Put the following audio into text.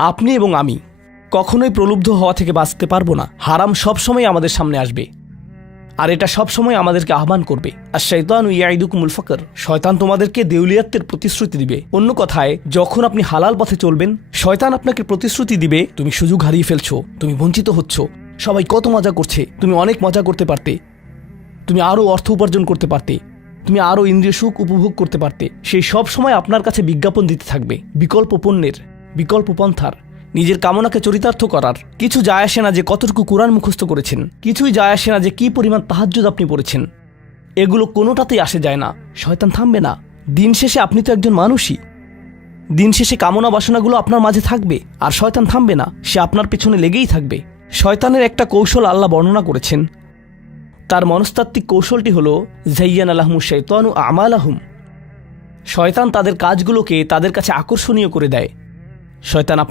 আপনি এবং আমি কখনোই প্রলুব্ধ হওয়া থেকে বাঁচতে পারবো না। হারাম সবসময় আমাদের সামনে আসবে, আর এটা সবসময় আমাদেরকে আহ্বান করবে। আর শাইতানু ইয়াইদুকুমুল ফাকর, শয়তান তোমাদেরকে দেউলিয়াতের প্রতিশ্রুতি দিবে। অন্য কথায়, যখন আপনি হালাল পথে চলবেন, শয়তান আপনাকে প্রতিশ্রুতি দিবে তুমি সুযোগ হারিয়ে ফেলছো, তুমি বঞ্চিত হচ্ছ, সবাই কত মজা করছে, তুমি অনেক মজা করতে পারতে, তুমি আরও অর্থ উপার্জন করতে পারতে, তুমি আরও ইন্দ্রিয় সুখ উপভোগ করতে পারতে। সেই সব সময় আপনার কাছে বিজ্ঞাপন দিতে থাকবে বিকল্প পণ্যের, বিকল্প পন্থার। নিজের কামনাকে চরিতার্থ করার কিছু যায় আসে না যে কতটুকু কোরআন মুখস্থ করেছেন, কিছুই যায় আসে না যে কি পরিমাণ তাহাজ্জুদ আপনি পড়েছেন, এগুলো কোনোটাতেই আসে যায় না। শয়তান থামবে না। দিন শেষে আপনি তো একজন মানুষই। দিন শেষে কামনা বাসনাগুলো আপনার মাঝে থাকবে, আর শয়তান থামবে না, সে আপনার পেছনে লেগেই থাকবে। শয়তানের একটা কৌশল আল্লাহ বর্ণনা করেছেন। তার মনস্তাত্ত্বিক কৌশলটি হলো যায়্যানা লাহুমুশ শাইতানু আমালাহুম। শয়তান তাদের কাজগুলোকে তাদের কাছে আকর্ষণীয় করে দেয়। শয়তান